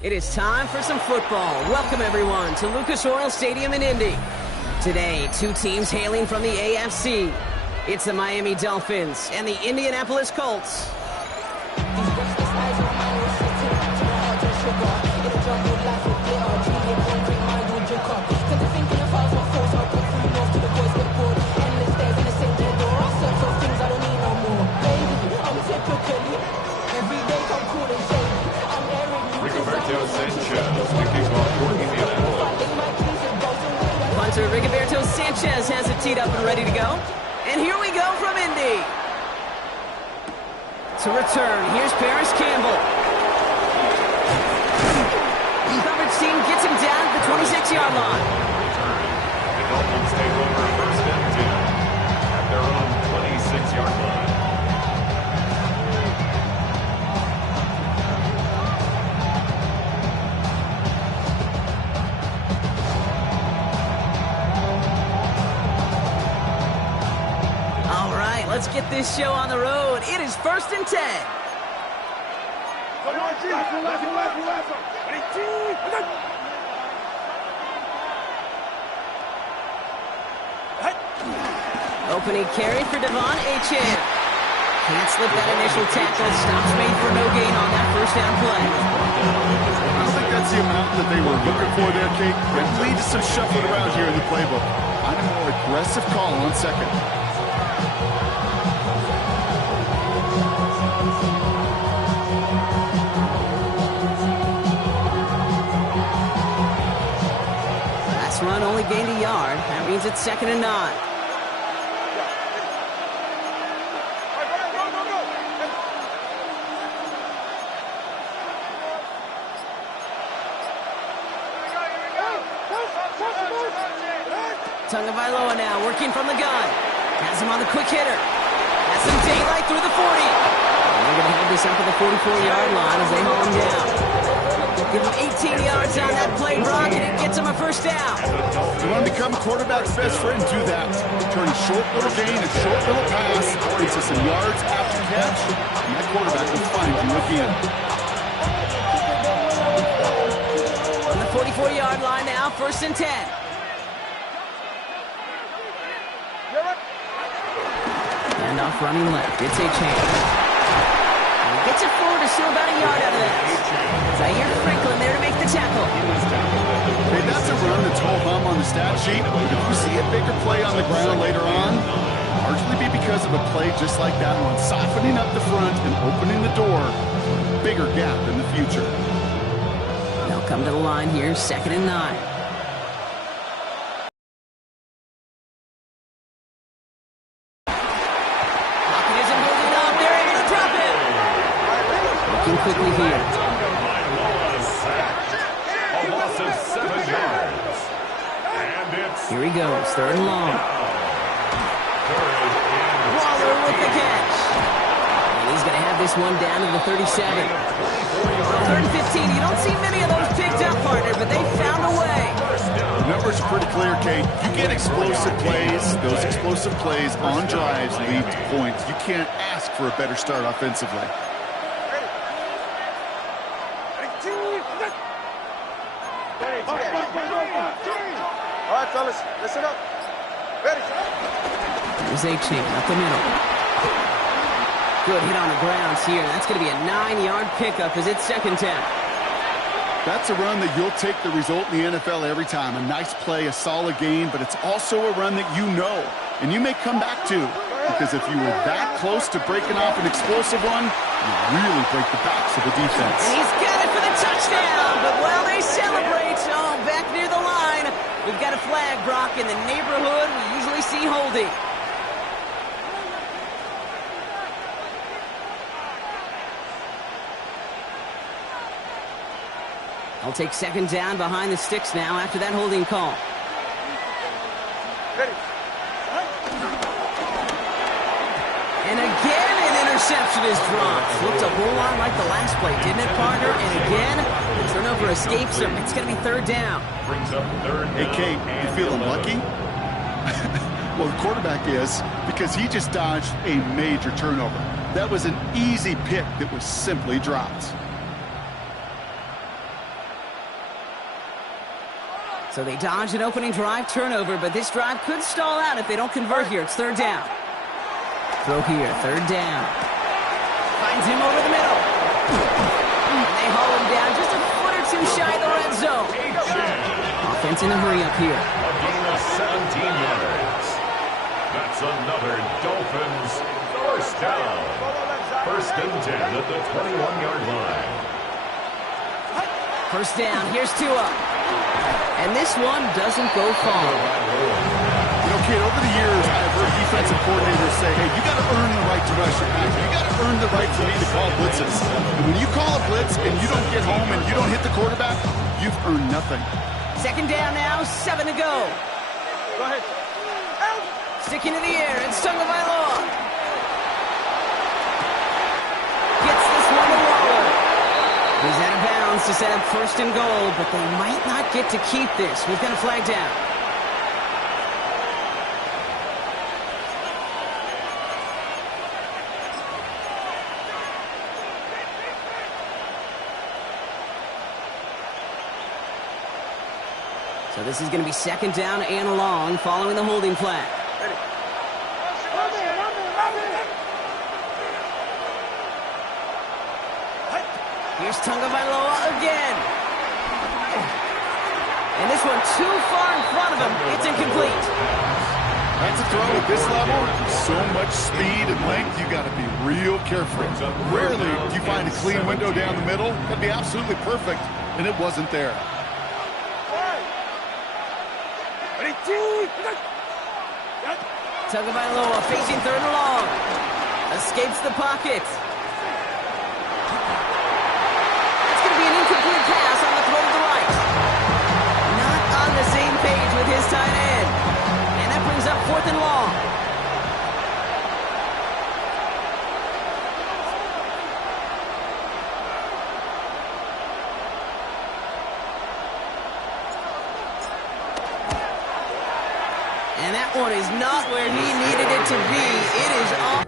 It is time for some football. Welcome, everyone, to Lucas Oil Stadium in Indy. Today, two teams hailing from the AFC. It's the Miami Dolphins and the Indianapolis Colts. Punter Rigoberto Sanchez has it teed up and ready to go. And here we go from Indy. To return, here's Paris Campbell. Coverage team gets him down at the 26-yard line. The Dolphins take over first and 10 at their own 26-yard line. Let's get this show on the road. It is first and 10. Opening carry for Devon Achane. Can't slip that initial tackle. Stops made for no gain on that first down play. I don't think that's the amount that they were looking for there, Kate. It leads to some shuffling around here in the playbook. On a more aggressive call on second. Run only gained a yard. That means it's second and 9. Tagovailoa now working from the gun. Has him on the quick hitter. Has some daylight through the 40. And they're going to have this up at the 44-yard line as they haul him down. Give him 18 yards on that play, Brock, and it gets him a first down. You want to become a quarterback's best friend, do that. Turn a short little gain, a short little pass into some yards after catch, and that quarterback will find you again. On the 44-yard line now, first and 10. And off running left, it's Achane. Gets it forward to steal about a yard out of that. Zaire Franklin there to make the tackle. Hey, that's a run that's whole hum on the stat sheet. But if you see a bigger play on the ground later on, largely be because of a play just like that one, softening up the front and opening the door. Bigger gap in the future. They'll come to the line here, second and 9. Quickly here. A loss of 7 yards. And it's here he goes, third and long. Waller with the catch. And he's going to have this one down to the 37. Third and 15. You don't see many of those picked up, partner, but they found a way. The numbers are pretty clear, Kate. You get explosive plays. Those explosive plays on drives lead to points. You can't ask for a better start offensively. All right, fellas, listen up. Ready? There's Achane up the middle. Good hit on the grounds here. That's going to be a 9-yard pickup as it's second down. That's a run that you'll take the result in the NFL every time. A nice play, a solid game, but it's also a run that you know, and you may come back to. Because if you were that close to breaking off an explosive one, you really break the backs of the defense. And he's got it for the touchdown, but while they celebrate, back near the line, we've got a flag, Brock, in the neighborhood we usually see holding. I'll take second down behind the sticks now after that holding call. Ready? And again, an interception is dropped. Looked a whole lot like the last play, didn't it, partner? And again, the turnover escapes him. It's going to be third down. Brings up third down. Hey, Kate, you feeling lucky? Well, the quarterback is, because he just dodged a major turnover. That was an easy pick that was simply dropped. So they dodge an opening drive turnover, but this drive could stall out if they don't convert here. It's third down. Throw here, third down. Finds him over the middle. And they haul him down just a foot or two shy of the red zone. Offense in a hurry up here. A gain of 17 yards. That's another Dolphins first down. First and 10 at the 21-yard line. First down, here's Tua. And this one doesn't go far. You know, kid, over the years, I've heard defensive coordinators say, hey, you got to earn the right to rush your passer. You got to earn the right for me to call blitzes. And when you call a blitz and you don't get home and you don't hit the quarterback, you've earned nothing. Second down now, 7 to go. Go ahead. Sticking to the air, it's Tagovailoa. Gets this one to Waller. He's out of bounds to set up first and goal, but they might not get to keep this. We've got a flag down. So this is going to be second down and long following the holding flag. Here's Tagovailoa again. And this one too far in front of him. It's incomplete. That's a throw at this level. So much speed and length, you got to be real careful. Rarely do you find a clean window down the middle. That'd be absolutely perfect, and it wasn't there. Tagovailoa facing third and long. Escapes the pocket. That's going to be an incomplete pass on the throw to the right. Not on the same page with his tight end. And that brings up fourth and long. And that one is not where he needed it to be. It is off.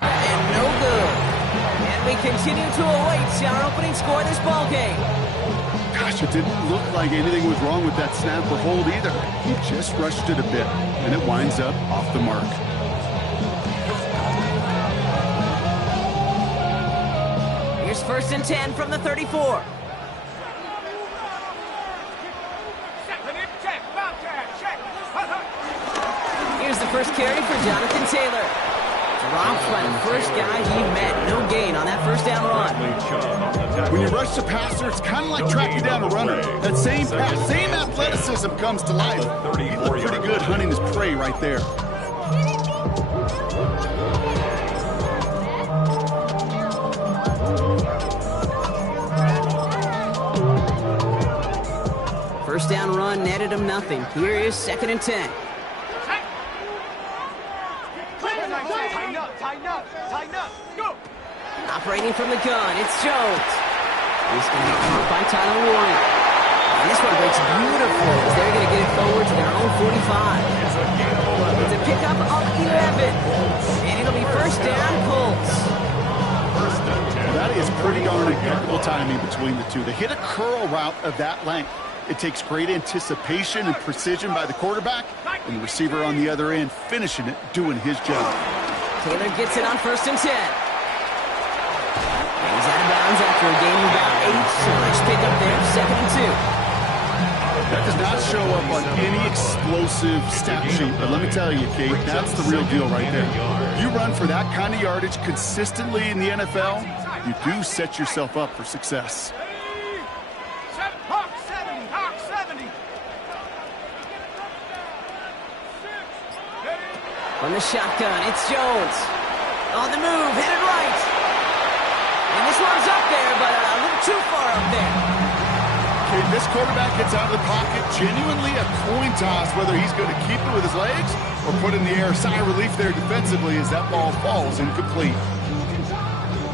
And no good. And we continue to await our opening score of this ball game. Gosh, it didn't look like anything was wrong with that snap or hold either. He just rushed it a bit, and it winds up off the mark. Here's first and 10 from the 34. Here's the first carry for Jonathan Taylor. Dropped by the first guy he met. No gain on that first down run. When you rush the passer, it's kind of like tracking down a runner. That same pass, same athleticism comes to life. He looked pretty good hunting his prey right there. First down run netted him nothing. Here is second and 10. Operating from the gun, it's Jones. He's going to be caught by Tyler Warren. And this one breaks beautiful as they're going to get it forward to their own 45. It's a pickup of 11. And it'll be first down, Colts. That is pretty darn impeccable timing between the two. They hit a curl route of that length. It takes great anticipation and precision by the quarterback, and the receiver on the other end finishing it, doing his job. Taylor gets it on first and 10. He's out of bounds after a gain of about 8. So nice pickup there, second and 2. That does not show up on any explosive stat sheet, but let me tell you, Kate, that's the real deal right there. You run for that kind of yardage consistently in the NFL, you do set yourself up for success. From the shotgun, it's Jones. On the move, headed right. And this one's up there, but a little too far up there. Okay, this quarterback gets out of the pocket, genuinely a coin toss, whether he's going to keep it with his legs or put in the air. Sigh of relief there defensively as that ball falls incomplete.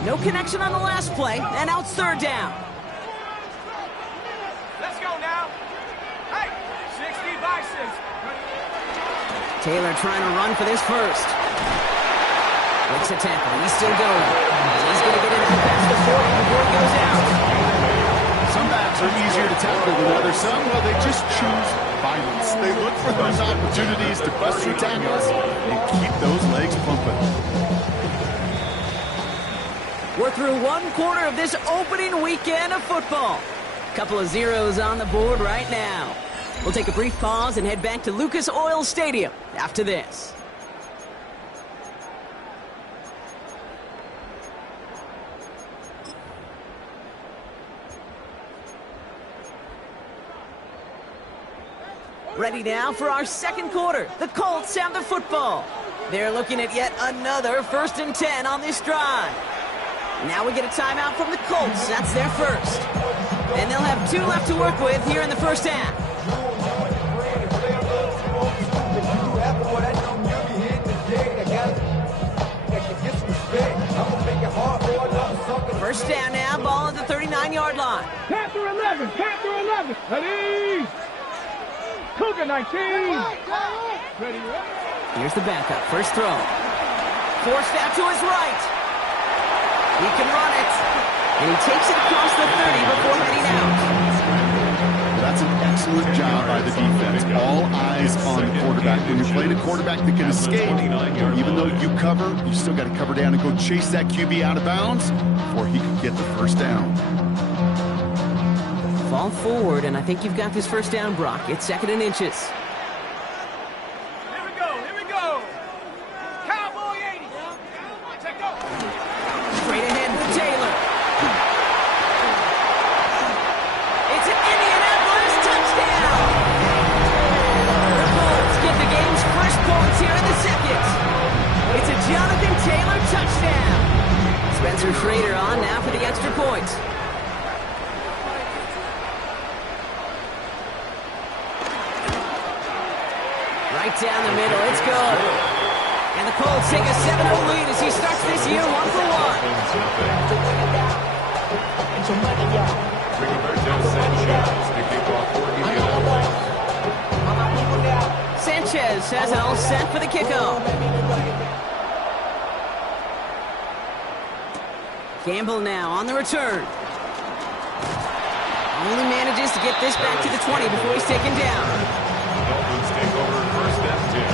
No connection on the last play, and now it's third down. Let's go now. Hey, 60 by 6. Taylor trying to run for this first. Breaks a tackle. He's still going. He's going to get it out past the 40 before he goes out. Some backs are easier to tackle than others. Some, well, they just choose violence. They look for those opportunities to bust through tackles and keep those legs pumping. We're through one quarter of this opening weekend of football. Couple of zeros on the board right now. We'll take a brief pause and head back to Lucas Oil Stadium after this. Ready now for our second quarter. The Colts have the football. They're looking at yet another 1st and 10 on this drive. Now we get a timeout from the Colts. That's their first. And they'll have 2 left to work with here in the first half. First down now, ball at the 39-yard line. Panther 11, Panther 11. Ready? Cougar 19. Ready? Here's the backup. First throw. Forced out to his right. He can run it. And he takes it across the 30 before heading out. That's an excellent job by the defense. All eyes on the quarterback. When you're playing a quarterback that can escape, even though you cover, you still got to cover down and go chase that QB out of bounds before he can get the first down. Fall forward, and I think you've got this first down, Brock. It's 2nd and inches. Here we go, here we go. Cowboy 80. Check go. Straight ahead with Taylor. It's an Indianapolis touchdown. The Colts get the game's first points here in the second. It's a Jonathan Taylor touchdown. Spencer Schrader on now for the extra point. Right down the middle, it's good. And the Colts take a 7-0 lead as he starts this year 1 for 1. Sanchez has it all set for the kickoff. Campbell now on the return. Only manages to get this back to the 20 before he's taken down. Dolphins take over 1st and 10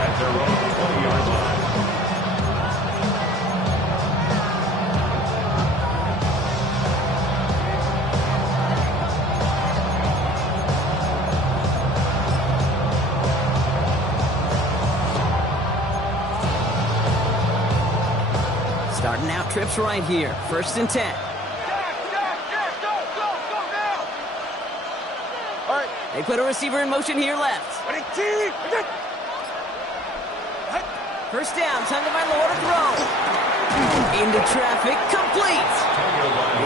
at their own 20-yard line. Starting out trips right here. 1st and 10. They put a receiver in motion here left. First down, time to my Lord to throw. Into traffic, complete.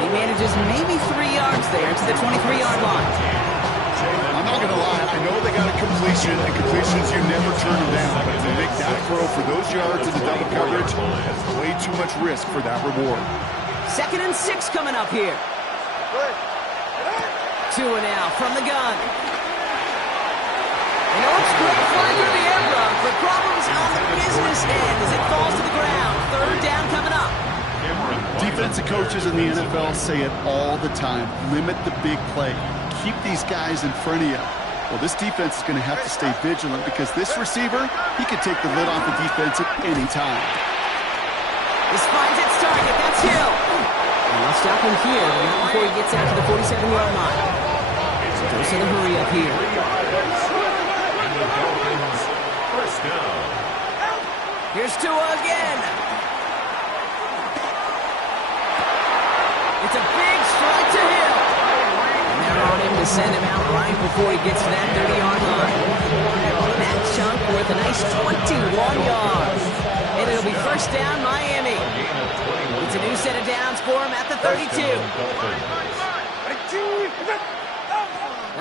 He manages maybe 3 yards there to the 23-yard line. I'm not going to lie. I know they got a completion, and completions, you never turn them down. But to make that throw for those yards in the double coverage, that's way too much risk for that reward. 2nd and 6 coming up here. 2 and out from the gun. And it looks great flying through the air, Brock, but problems on the business end as it falls to the ground. 3rd down coming up. Defensive coaches in the NFL say it all the time. Limit the big play. Keep these guys in front of you. Well, this defense is going to have to stay vigilant because this receiver, he could take the lid off the defense at any time. This finds its target. That's Hill. And they'll stop him here before he gets out to the 47-yard line. So dose of the hurry up here. And the Dolphins, 1st down. Here's Tua again. It's a big strike to Hill. And they're on him to send him out right before he gets to that 30-yard line. That chunk worth a nice 21 yards. And it'll be 1st down, Miami. It's a new set of downs for him at the 32.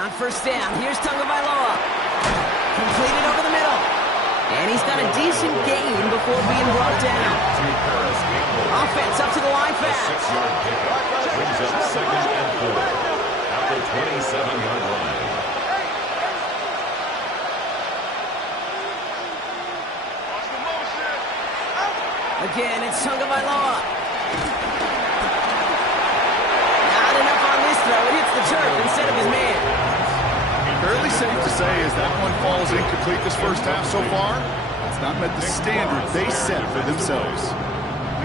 On 1st down, here's Tagovailoa. Completed over the middle. And he's got a decent gain before being brought down. Offense up to the line fast. 6-yard pickup brings up 2nd and 4 at the 27-yard line. Again, it's Tagovailoa. Not enough on this throw. It hits the turf instead of his man. Fairly safe to say as that one falls incomplete this first half so far, it's not met the standard they set for themselves.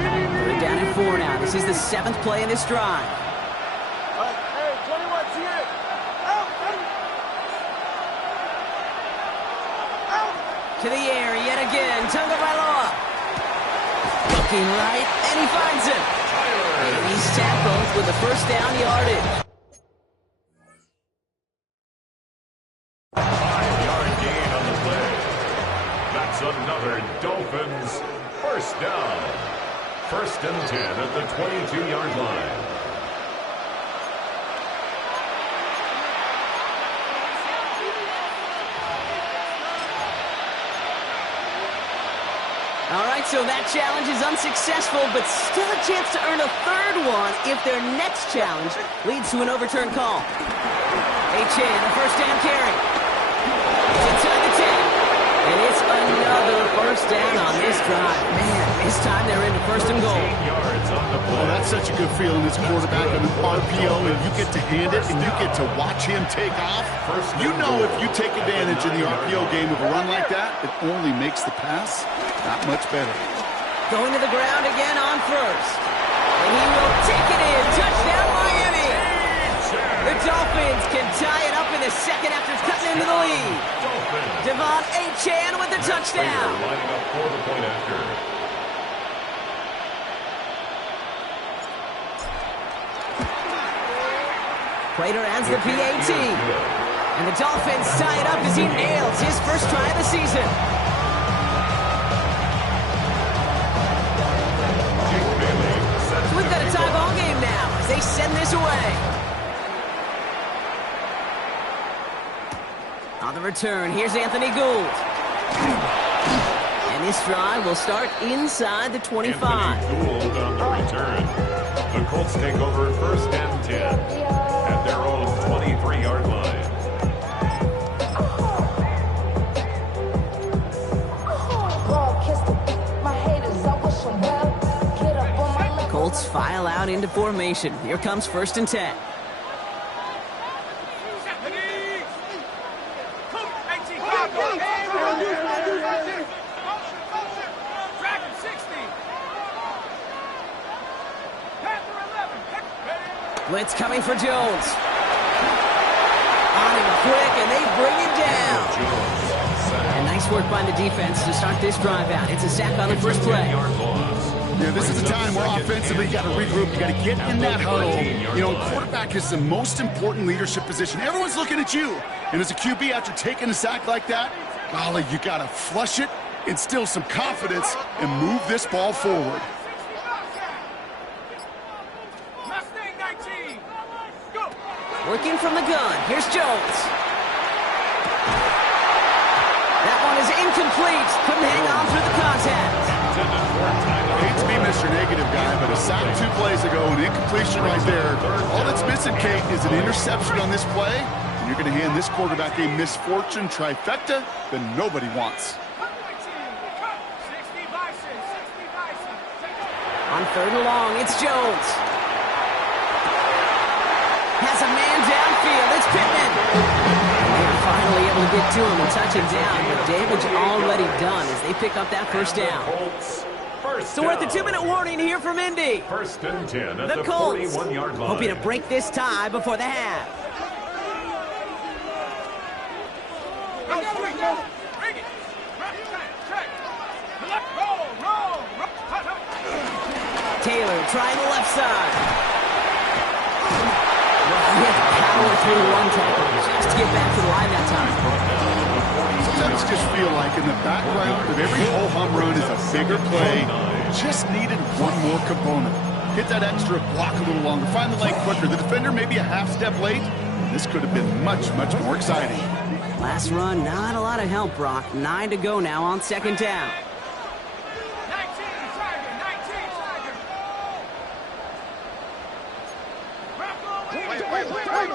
They're down at 4 now. This is the 7th play in this drive. Hey, 21, see it. Out. To the air yet again. Tagovailoa. Looking right, and he finds him. And he's tackled with the first down yardage. 5-yard gain on the play. That's another Dolphins first down. 1st and 10 at the 22-yard line. All right, so that challenge is unsuccessful, but still a chance to earn a 3rd one if their next challenge leads to an overturned call. Achane, the first down carry. It's inside the 10. And it's another first down on this drive. Man, this time they're into 1st and goal. 18 yards on the play. Well, that's such a good feeling as quarterback on an RPO, and you get to hand it, and you get to watch him take off. You know if you take advantage in the RPO game of a run like that, it only makes the pass that much better. Going to the ground again on 1st. And he will take it in. Touchdown, Miami. The Dolphins can tie it up in the 2nd after cutting into the lead. Devon Achane with the touchdown. Lining up for the point after. Prater adds the PAT. And the Dolphins tie it up as he nails his first try of the season. So we've got a tie ball game now as they send this away. On the return, here's Anthony Gould. And this drive will start inside the 25. Anthony Gould on the return. The Colts take over 1st and 10 at their own 23-yard line. Colts file out into formation. Here comes 1st and 10. Blitz coming for Jones. On him quick, and they bring him down. And nice work by the defense to start this drive out. It's a sack on the first play. Yeah, this is the time where offensively you got to regroup. You got to get in that huddle. You know, quarterback is the most important leadership position. Everyone's looking at you. And as a QB, after taking a sack like that, golly, you got to flush it, instill some confidence, and move this ball forward. Working from the gun. Here's Jones. That one is incomplete. Couldn't hang on through the contact. I hate to be Mr. Negative guy, but a sack 2 plays ago, an incompletion right there. All that's missing, Kate, is an interception on this play, and you're going to hand this quarterback a misfortune trifecta that nobody wants. On 3rd and long, it's Jones. Has a man downfield. It's Pittman. They're finally able to get to him and touch him down, but damage already done as they pick up that first down. So we're at the 2-minute warning here from Indy. 1st and 10 at The Colts 41-yard line. hoping to break this tie before the half. Taylor trying the left side. He had to power through one tackle just to get back to the line that time. Sometimes just feel like in the background of every ho-hum run is a bigger play. Just needed one more component. Hit that extra block a little longer. Find the leg quicker. The defender maybe a half step late. This could have been much, much more exciting. Last run, not a lot of help, Brock. 9 to go now on second down. 19, Tiger, 19, Tiger. Wait, 19, Tiger,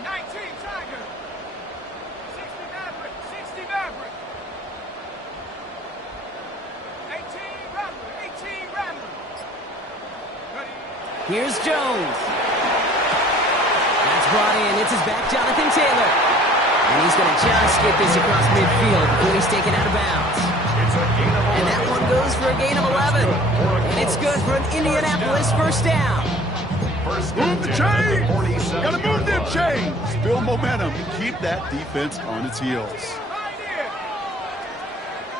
19, Tiger. 60 Maverick, 60 Maverick. 18 Rattler, 18 Rattler. Ready? Here's Jones. That's brought in. It's his back, Jonathan Taylor. And he's going to just get this across midfield before he's taken out of bounds. It's a gain of 11. And that one goes for a gain of 11. And it's good for an Indianapolis first down. First Move the and 10 at chains! the 47 Gotta move them yard line. chains! Build momentum and keep that defense on its heels. Right here.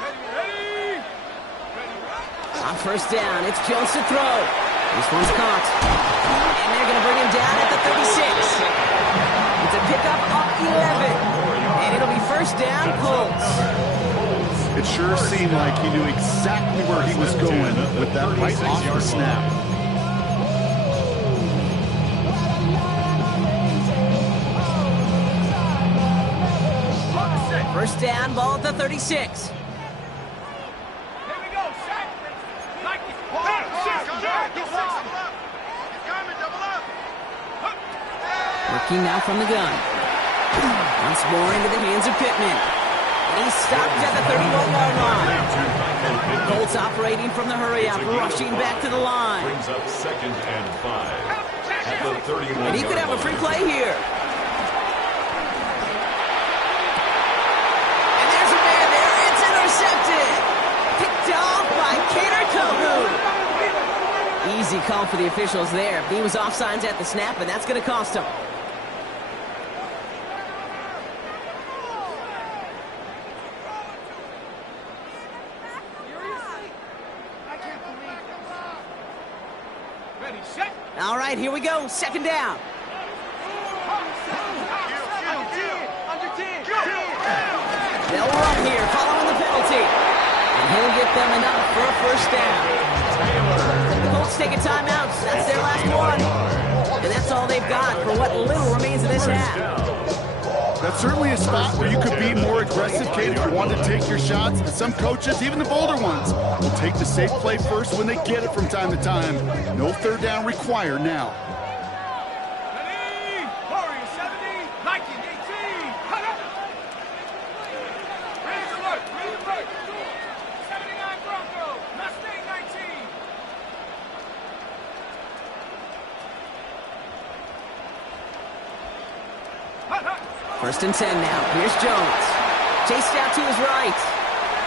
Ready, ready. Ready. On first down, it's Jones to throw. This one's caught. And they're going to bring him down at the 36. It's a pickup of 11. And it'll be first down, Colts. It sure seemed like he knew exactly where he was going with that right off the snap. First down, ball at the 36. Here we go, set. Like it. Back, six, back, get six. Working now from the gun. Once more into the hands of Pittman. And he's stopped at the 31-yard line. Colts operating from the hurry-up, rushing back to the line. Brings up second and 5 at the 31 And he could have a free play here. And there's a man there. It's intercepted. Picked off by Kader Kohu. Easy call for the officials there. He was offsides at the snap, and that's going to cost him. Ready, set. All right, here we go. Second down. They'll run here following the penalty. And he'll get them enough for a first down. The Colts take a timeout. That's their last one. And that's all they've got for what little remains of this half. That's certainly a spot where you could be more aggressive, Kate, if you want to take your shots. But some coaches, even the bolder ones, will take the safe play first when they get it from time to time. No third down required now. Ready. Warrior 70. Nike 18. Cut up. Ready to work. Ready to work. 79 Bronco. Mustang 19. Hut, hut. First and 10 now. Here's Jones. Chased out to his right.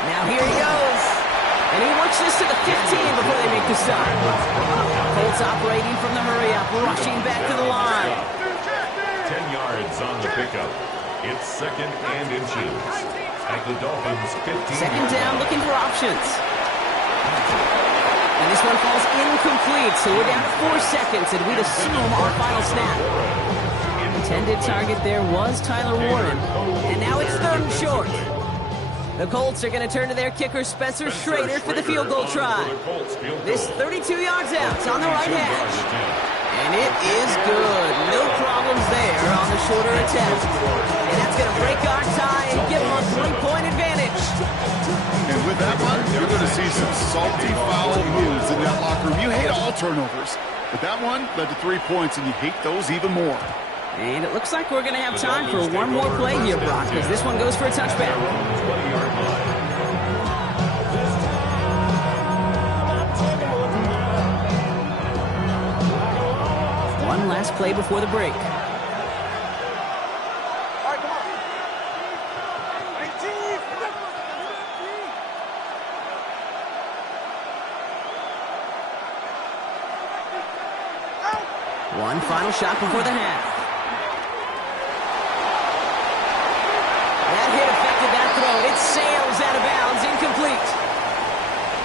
Now here he goes. And he works this to the 15 before they make the stop. Colts operating from the hurry-up, rushing back to the line. 10 yards on the pickup. It's second and inches at the Dolphins' 15. Second down, looking for options. And this one falls incomplete, so we're down to 4 seconds, and we'd assume our final snap. Intended target there was Tyler Warren, and now it's third and short. The Colts are going to turn to their kicker, Spencer Schrader, for the field goal try. This 32 yards out on the right hash. And it is good. No problems there on the shorter attempt. And that's going to break our tie and give them a 3-point advantage. And with that one, you're going to see some salty foul moves in that locker room. You hate all turnovers, but that one led to 3 points, and you hate those even more. And it looks like we're going to have time for one more play here, Brock, because this one goes for a touchback. 20-yard line. One last play before the break. All right, come on. 19. One final shot before the half. That hit affected that throw. It sails out of bounds, incomplete.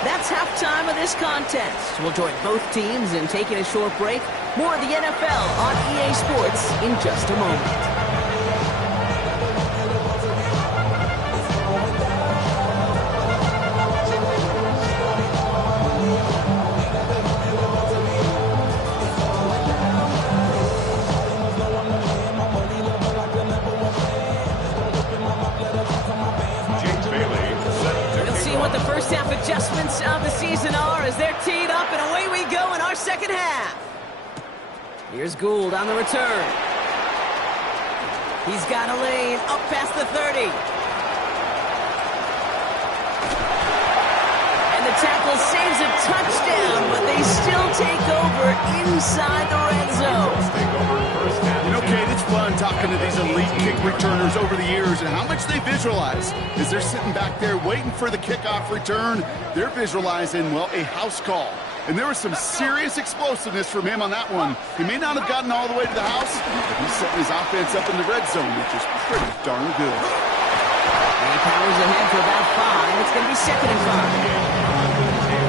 That's halftime of this contest. We'll join both teams in taking a short break. More of the NFL on EA Sports in just a moment. what the first half adjustments of the season are as they're teed up, and away we go in our second half. Here's Gould on the return. He's got a lane up past the 30. And the tackle saves a touchdown, but they still take over inside the red zone. You know, Kate, it's fun talking to these elite kick returners over the years and how much they visualize. As they're sitting back there waiting for the kickoff return, they're visualizing, well, a house call. And there was some serious explosiveness from him on that one. He may not have gotten all the way to the house, but he's setting his offense up in the red zone, which is pretty darn good. And he powers ahead for about 5. It's going to be 2nd and 5.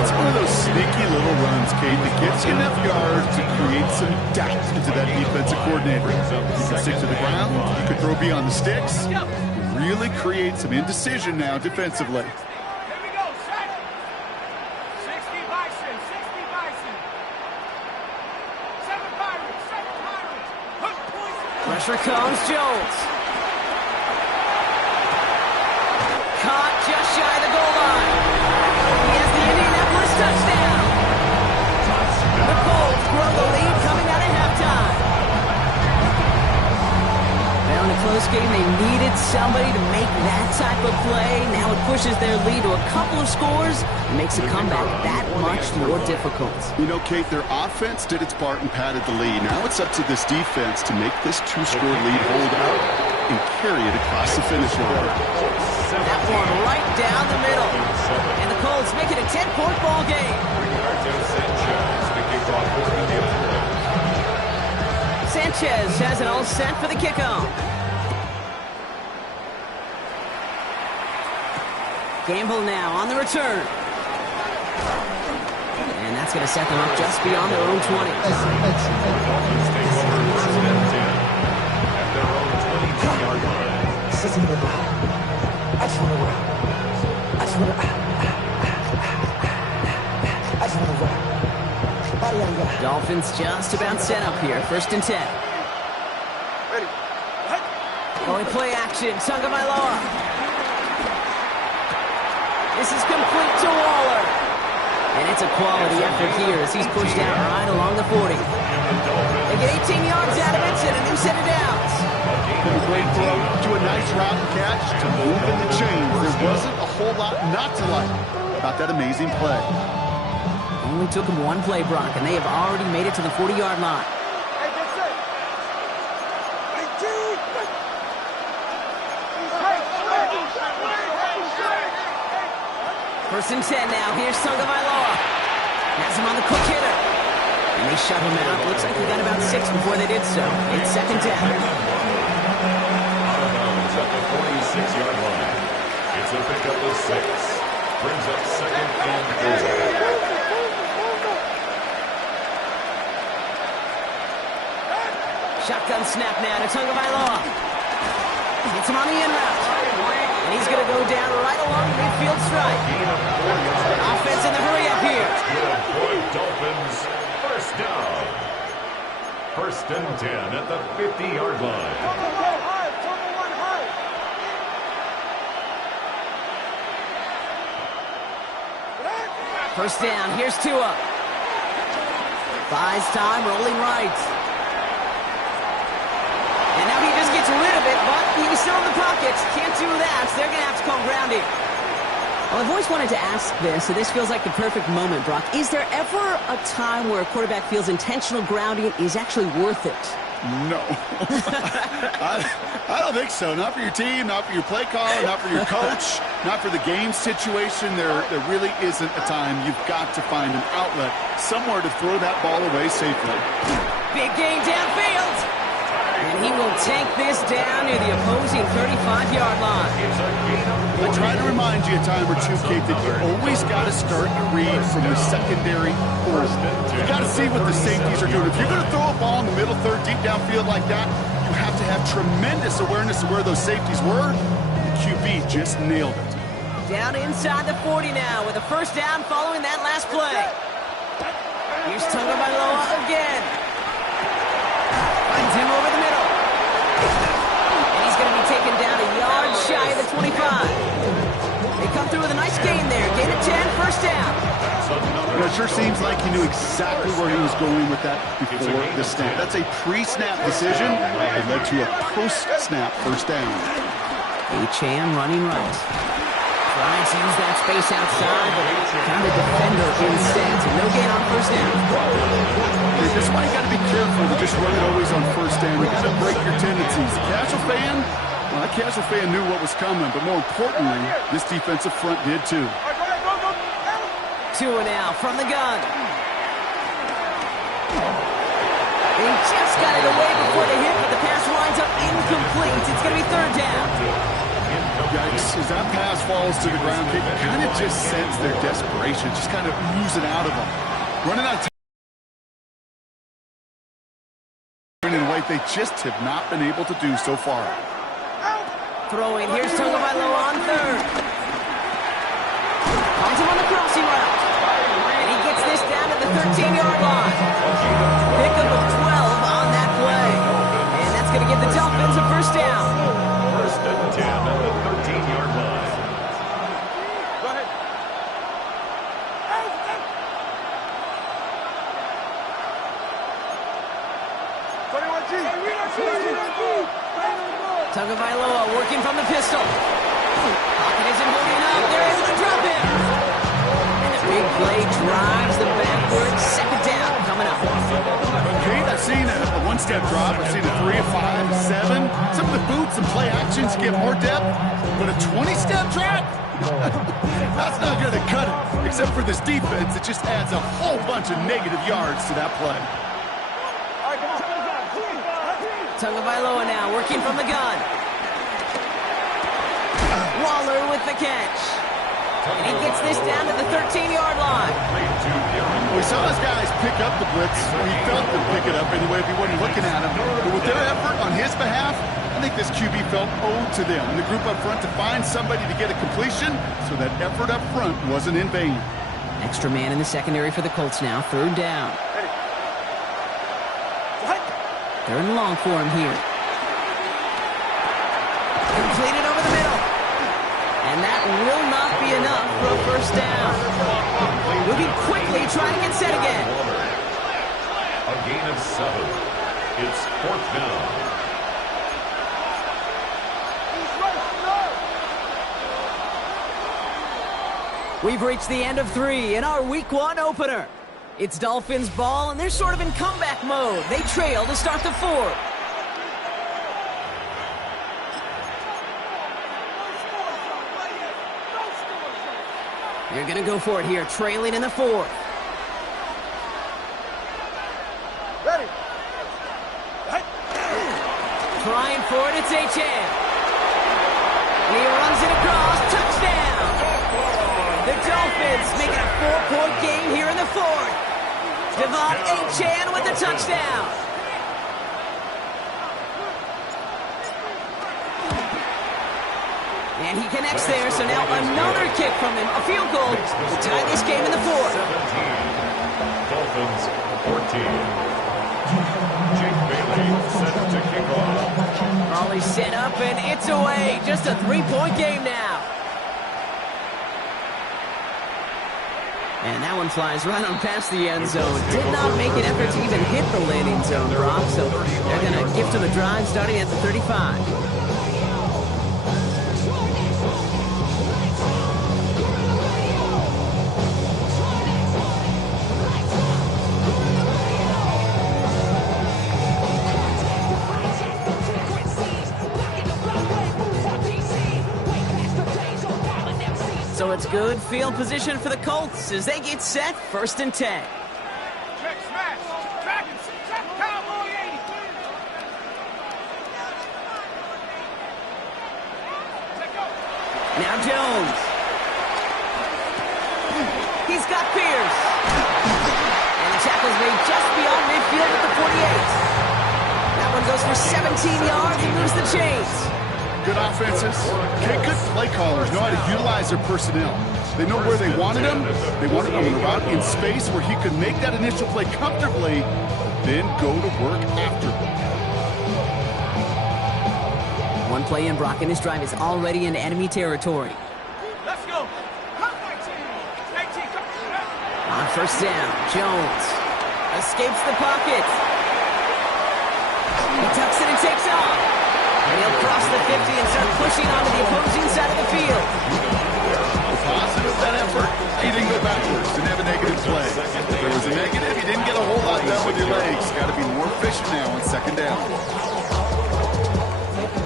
It's one of those sneaky little runs, Kate, that gets you enough yards to create some doubt into that defensive coordinator. You can stick to the ground, you can throw beyond the sticks, really create some indecision now defensively. Pressure comes, Jones. Caught just shy of the goal line. He has the Indianapolis touchdown. The Colts grow the lead coming out of halftime. Now in a close game, they needed somebody to make that type of play. Now it pushes their lead to a couple of scores and makes a comeback that much more difficult. You know, Kate, their offense did its part and padded the lead. Now it's up to this defense to make this 2-score lead hold out and carry it across the finish line. That one right down the middle. And the Colts make it a 10-point ball game. Sanchez has it all set for the kickoff. Gamble now on the return. And that's going to set them up just beyond their own 20. Dolphins just about set up here. 1st and 10. Ready. Going play action. Tagovailoa. This is complete to Waller. And it's a quality effort here as he's pushed out right along the 40. They get 18 yards out of it and a new set of downs. From a great throw to a nice route and catch to move in the chains. There wasn't a whole lot not to like about that amazing play. Only took him one play, Brock, and they have already made it to the 40-yard line. Hey, that's it. First and 10 now. Here's Tagovailoa. Has him on the quick hitter. And they shut him out. Looks like he got about 6 before they did so. It's 2nd down. Out of bounds at the 46-yard line. It's a pickup of 6. Brings up 2nd and 4. Shotgun snap now to Tagovailoa. Hits him on the in route. And he's going to go down right along the midfield stripe. Offense in the hurry up here. Good boy, Dolphins. First down. 1st and 10 at the 50-yard line. First down. Here's Tua. Buys time, rolling right. And now he just gets rid of it, but he was still in the pocket. Can't do that, so they're going to have to call grounding. Well, I've always wanted to ask this, so this feels like the perfect moment, Brock. Is there ever a time where a quarterback feels intentional grounding is actually worth it? No. I don't think so. Not for your team, not for your play caller, not for your coach, not for the game situation. There really isn't a time. You've got to find an outlet, somewhere to throw that ball away safely. Big gain downfield. And he will take this down near the opposing 35-yard line. I try to remind you a time or two, Kate, that you always got to start your read from the secondary forward. You got to see what the safeties are doing. If you're going to throw a ball in the middle third, deep downfield like that, you have to have tremendous awareness of where those safeties were. The QB just nailed it. Down inside the 40 now with a first down following that last play. Here's Tagovailoa again. Finds him over the middle. And he's going to be taken down a yard shy of the 25. They come through with a nice gain there. first down. Well, it sure seems like he knew exactly where he was going with that before the snap. That's a pre-snap decision. It led to a post-snap first down. Achane running right. Trying to use that space outside, but found a defender instead. So no gain on first down. This is why you got to be careful to just run it always on first down. You got to break your tendencies. Casual fan, well, that casual fan knew what was coming, but more importantly, this defensive front did too. Tua now from the gun. He just got it away before the hit, but the pass winds up incomplete. It's going to be third down. Yikes, as that pass falls to the ground, you kind of just sense their desperation, just kind of oozing out of them. Running out of time in a way they just have not been able to do so far. Throwing, here's Tagovailoa on third. Finds him on the crossing route. And he gets this down to the 13-yard line. Pickup of 12 on that play. And that's going to give the Dolphins a first down. First and 10 at the 13-yard line. Go ahead. Tagovailoa working from the pistol. Pocket isn't holding up. They're able to drop him. And a big play drives them backwards. Second down coming up. Kate, I've seen a one-step drop. I've seen a 3, a 5, a 7. Some of the boots and play actions give more depth, but a 20-step drop? That's not going to cut it. Except for this defense, it just adds a whole bunch of negative yards to that play. Tagovailoa now working from the gun. Waller with the catch. And he gets this down to the 13-yard line. We saw his guys pick up the blitz. He felt them pick it up anyway if he wasn't looking at him. But with their effort on his behalf, I think this QB felt owed to them and the group up front to find somebody to get a completion, so that effort up front wasn't in vain. Extra man in the secondary for the Colts now. Third down. Third and long for him here. Completed over the middle. And that will not be enough for a first down. Moving quickly, trying to get set again. A gain of 7. It's fourth down. We've reached the end of 3 in our Week 1 opener. It's Dolphins ball, and they're sort of in comeback mode. They trail to start the 4th. They're going to go for it here, trailing in the 4th. Ready. Trying for it, it's Achane. And he runs it across, touchdown! The Dolphins making a 4-point game here in the 4th. Devon Achane with the touchdown. And he connects there, so now another kick from him. A field goal to tie this game in the 4th. 17. Dolphins 14. Jake Bailey set to kick off. Raleigh set up, and it's away. Just a 3-point game now. And that one flies right on past the end zone. Did not make an effort to even hit the landing zone, Brock. So they're going to gift him a drive starting at the 35. So it's good field position for the Colts as they get set, 1st and 10. Check, smash. Dragon, Cowboy 80. Check go. Now Jones. He's got Pierce. And the tackle's made just beyond midfield at the 48. That one goes for 17 yards and moves the chains. Good offenses. Okay, good play callers know how to utilize their personnel. They know where they wanted him. They wanted him on the route in space where he could make that initial play comfortably, then go to work after. One play in, Brock, and this drive is already into enemy territory. Let's go. Come, 19. 18. On first down, Jones escapes the pocket. He tucks it and takes off. And he'll cross the 50 and start pushing onto the opposing side of the field. Positive that effort. He didn't go backwards. Didn't have a negative play. If there was a negative, you didn't get a whole lot done with your legs. Got to be more efficient now on second down.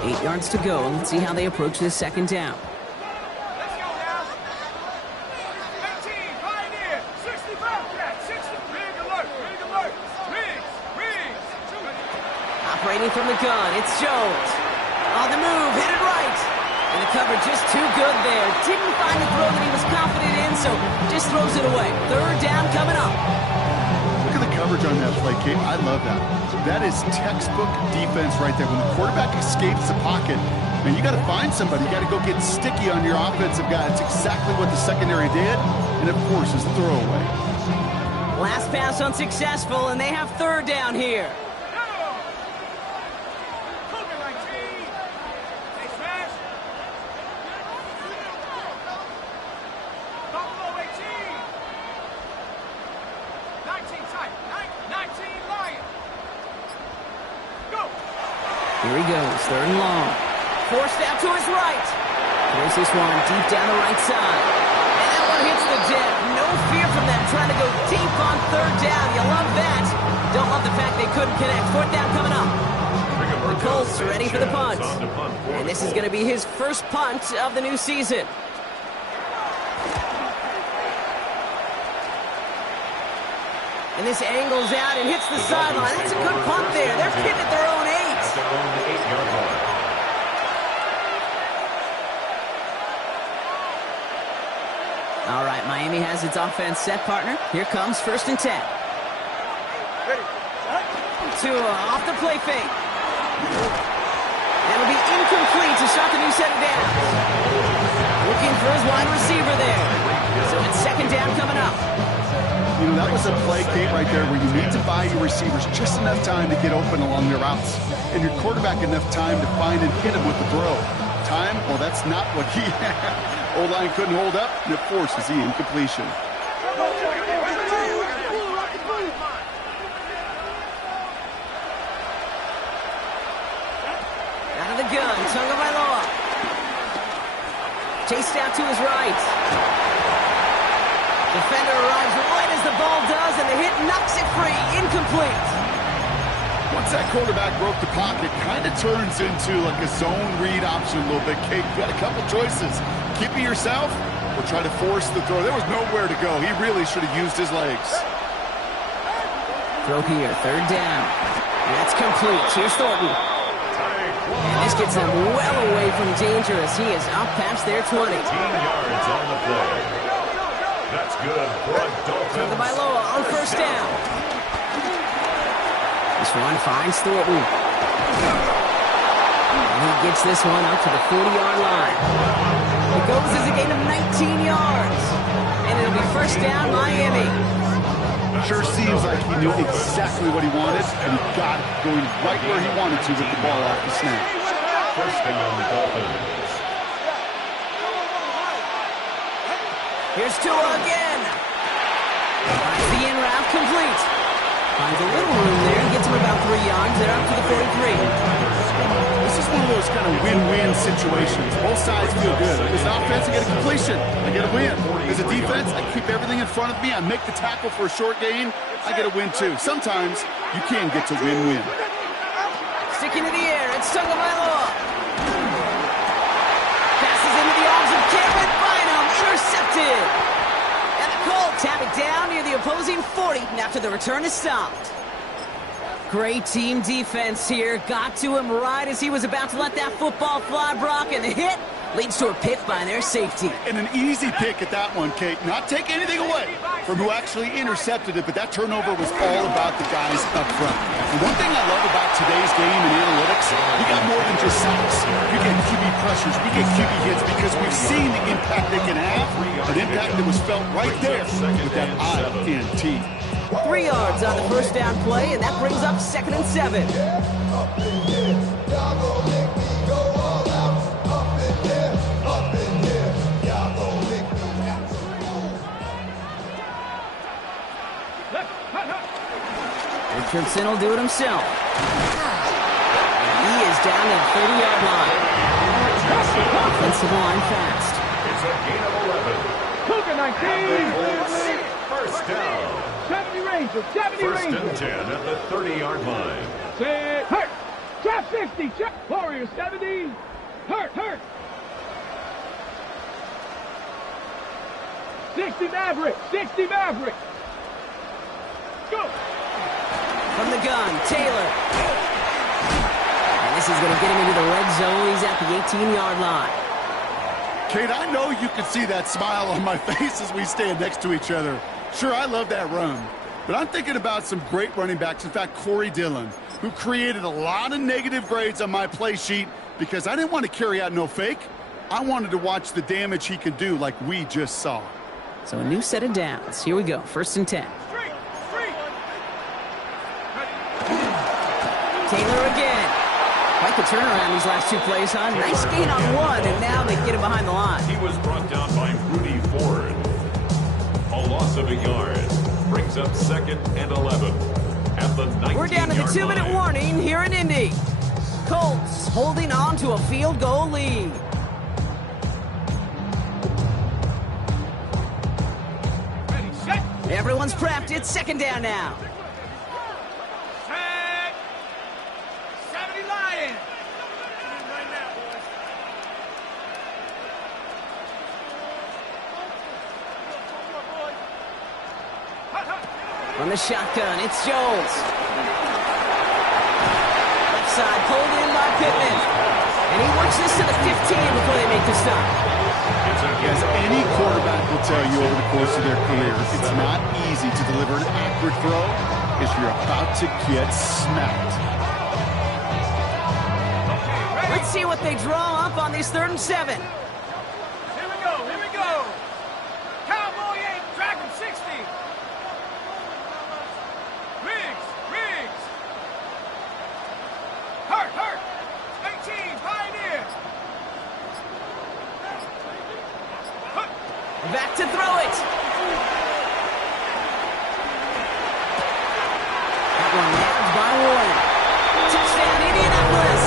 8 yards to go. Let's see how they approach this second down. Let's go now. 18, Pioneer. 60, Bobcat. 60. Rig alert. Rig alert. Rigs. Operating from the gun, it's Jones. On the move, hit it right. And the coverage just too good there. Didn't find the throw that he was confident in, so just throws it away. Third down coming up. Look at the coverage on that play, Kate. I love that. That is textbook defense right there. When the quarterback escapes the pocket, and you got to find somebody. You got to go get sticky on your offensive guy. It's exactly what the secondary did, and of course, it's the throwaway. Last pass unsuccessful, and they have third down here. Here he goes, third and long. Forced out to his right. Throws this one deep down the right side. And that one hits the deck. No fear from them trying to go deep on third down. You love that. Don't love the fact they couldn't connect. Fourth down coming up. The Colts ready for the punt. And this is going to be his first punt of the new season. And this angles out and hits the sideline. That's a good punt there. They're pitting at their own 8. Their own 8-yard line. All right, Miami has its offense set, partner. Here comes first and 10. Tua off the play fake. That'll be incomplete to shut the new set of downs. Looking for his wide receiver there. So it's second down coming up. You know, that was a play, Kate, right there where you need to buy your receivers just enough time to get open along their routes. And your quarterback enough time to find and hit him with the throw. Time? Well, that's not what he had. O-line couldn't hold up, and it forces the incompletion. Out of the gun, Tagovailoa. Chased out to his right. Defender arrives right as the ball does, and the hit knocks it free. Incomplete. Once that quarterback broke the pocket, kind of turns into like a zone read option a little bit. Kate, you got a couple choices. Keep it yourself or try to force the throw. There was nowhere to go. He really should have used his legs. Throw here, third down. That's complete. Here's Thornton. And this gets him well away from danger as he is up past their 20. 18 yards on the play. That's good for a Dolphins. Tagovailoa on first down. This one finds Thornton. And he gets this one up to the 40-yard line. It goes as a gain of 19 yards. And it'll be first down, Miami. Sure seems like he knew exactly what he wanted, and he got it going right where he wanted to with the ball off the snap. First down, Dolphins. Here's Tua again. Finds the in route complete. Finds a little room there and gets him about 3 yards. They're up to the 43. This is one of those kind of win-win situations. Both sides feel good. As an offense, I get a completion. I get a win. As a defense, I keep everything in front of me. I make the tackle for a short gain. I get a win, too. Sometimes you can get to win-win. Sticking to the air. It's Tagovailoa. Passes into the arms of Cameron Bynum. Intercepted. And the Colts have it down near the opposing 40 after the return is stopped. Great team defense here. Got to him right as he was about to let that football fly, Brock, and the hit leads to a pick by their safety. And an easy pick at that one, Kate. Not take anything away from who actually intercepted it, but that turnover was all about the guys up front. And one thing I love about today's game in analytics, you got more than just sacks. You get QB pressures, you get QB hits, because we've seen the impact they can have, an impact that was felt right there with that INT. 3 yards on the first down play, and that brings up second and 7. Richardson will do it himself. He is down to the 30-yard line. Offensive line fast. It's a gain of 11. Cougar 19. First down. 70 Rangers. 70 First Rangers. and 10 at the 30-yard line. Set. Hurt. Trap 50. Trap. Warriors 70. Hurt. 60 Maverick. 60 Maverick. Go. From the gun, Taylor. And this is going to get him into the red zone. He's at the 18-yard line. Kate, I know you can see that smile on my face as we stand next to each other. Sure, I love that run. But I'm thinking about some great running backs. In fact, Corey Dillon, who created a lot of negative grades on my play sheet because I didn't want to carry out no fake. I wanted to watch the damage he could do like we just saw. So a new set of downs. Here we go. First and 10. Taylor again. Quite the turnaround these last two plays, huh? Nice gain on one, and now they get him behind the line. He was brought down by Rudy Ford. A loss of a yard. Brings up 2nd and 11. At the 19-yard line. We're down to the 2-minute warning here in Indy. Colts holding on to a field goal lead. Ready, set. Everyone's prepped. It's second down now. Set. 70 Lions. Right now, boys. From the shotgun, it's Jones. Left side pulled in by Pittman. And he works this to the 15 before they make the stop. As any quarterback will tell you over the course of their career, it's not easy to deliver an accurate throw if you're about to get smacked. Let's see what they draw up on these 3rd and 7. Here we go. Cowboy 8, Dragon 60. Riggs. Hurt. 18, Pioneer. Back to throw it. That one nabbed by Warren. Touchdown, Indianapolis.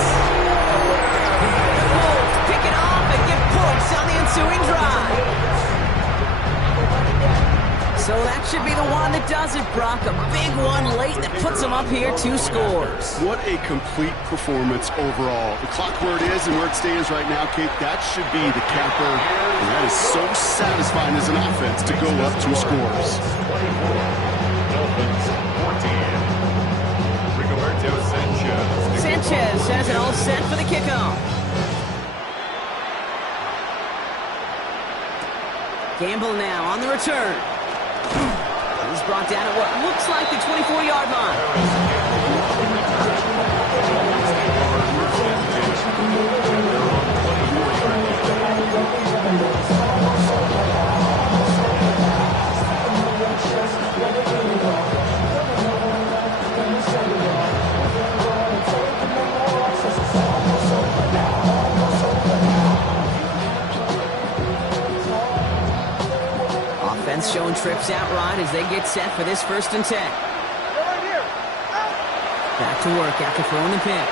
The Colts pick it off and give points on the ensuing drive. So that should be the one that does it, Brock. A big one late that puts them up here 2 scores. What a complete performance overall. The clock where it is and where it stands right now, Kate, that should be the capper. And that is so satisfying as an offense to go up 2 scores. Dolphins 14. Rigoberto Sanchez. Sanchez has it all set for the kickoff. Gamble now on the return. He's brought down at what looks like the 24-yard line. Offense showing trips out right as they get set for this 1st and 10. Back to work after throwing the pick.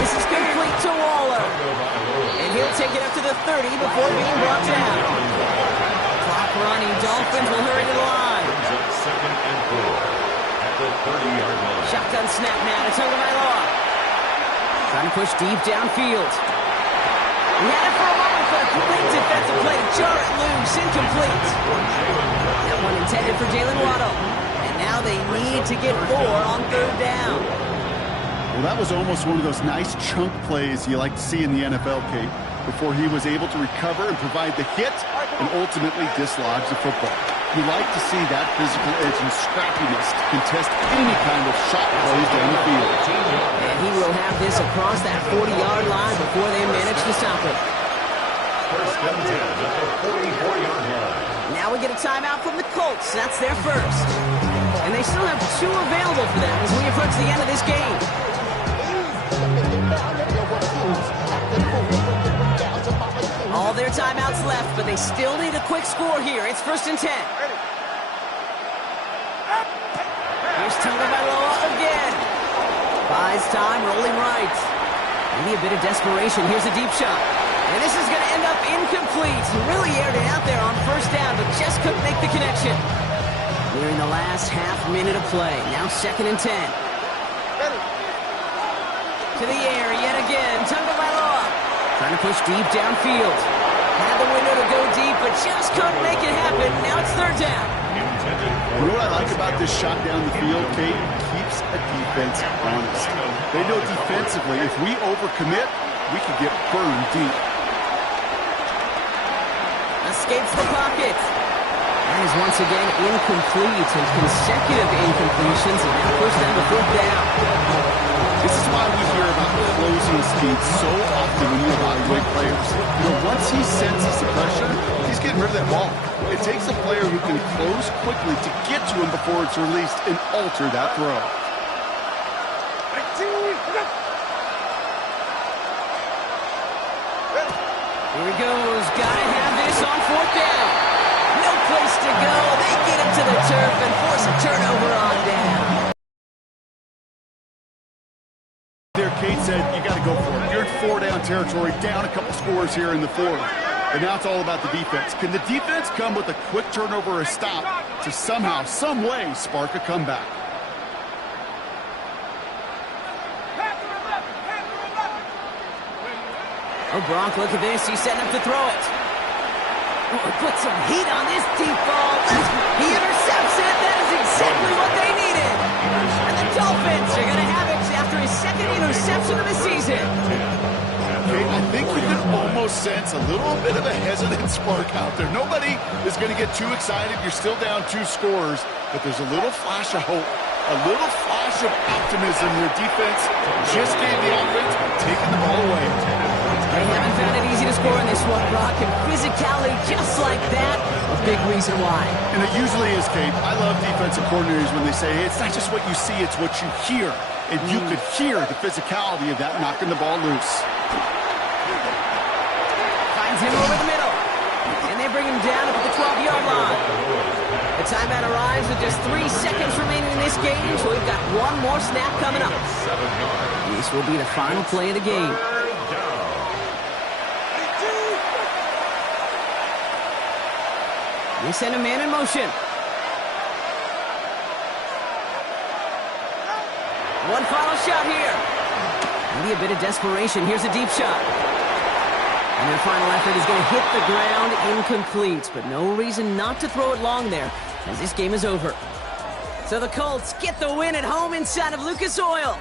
This is complete to Waller. And he'll take it up to the 30 before being brought down. Clock running. Dolphins will hurry to the line. Brings up 2nd and 4 at the 30-yard line. Shotgun snap now to Tagovailoa. Trying to push deep downfield. He had it for a moment, but a great defensive play to jar it loose. Incomplete. That one intended for Jalen Waddle. And now they need to get 4 on 3rd down. Well, that was almost one of those nice chunk plays you like to see in the NFL, Kate, before he was able to recover and provide the hit and ultimately dislodge the football. You like to see that physical edge and scrappiness to contest any kind of shot plays down the field. And he will have this across that 40-yard line before they manage to stop it. 1st and 10 at the 44-yard line. Now we get a timeout from the Colts. That's their first. And they still have 2 available for them as we approach the end of this game. All their timeouts left, but they still need a quick score here. It's 1st and 10. Buys time, rolling right. Maybe a bit of desperation. Here's a deep shot. And this is going to end up incomplete. He really aired it out there on first down, but just couldn't make the connection. We're in the last half minute of play. Now 2nd and 10. To the air yet again. Tagovailoa trying to push deep downfield. Had the window to go deep, but just couldn't make it happen. Now it's 3rd down. You know what I like about this shot down the field, Kate? It keeps a defense honest. They know defensively, if we overcommit, we could get burned deep. Escapes the pocket. That is once again incomplete, and consecutive incompletions, and now pushed down to 4th down. This is why we hear about closing speed so often when you evaluate players. You know, once he senses the pressure, he's getting rid of that ball. It takes a player who can close quickly to get to him before it's released and alter that throw. Here he goes. Gotta have this on 4th down. No place to go. They get him to the turf and force a turnover on down. There, Kate said, you got to go for it. You're in 4-down territory, down a couple scores here in the 4th. But now it's all about the defense. Can the defense come with a quick turnover or a stop to somehow, some way, spark a comeback? Oh, Gronk, look at this. He's setting up to throw it. Oh, put some heat on this deep ball. He intercepts it. That is exactly what they needed. And the Dolphins are going to have it after his 2nd interception of the season. Okay, I think you can almost sense a little bit of a hesitant spark out there. Nobody is going to get too excited. You're still down 2 scores, but there's a little flash of hope, a little flash of optimism. Your defense just gave the offense taking the ball away. They haven't found it easy to score in this one, Brock, and physicality just like that, a big reason why. And it usually is, Kate. I love defensive coordinators when they say, hey, it's not just what you see, it's what you hear. And you could hear the physicality of that knocking the ball loose. Finds him over the middle. And they bring him down up at the 12-yard line. The timeout arrives with just 3 seconds remaining in this game, so we've got one more snap coming up. This will be the final play of the game. They send a man in motion. One final shot here. Maybe a bit of desperation. Here's a deep shot. And their final effort is going to hit the ground incomplete, but no reason not to throw it long there, as this game is over. So the Colts get the win at home inside of Lucas Oil.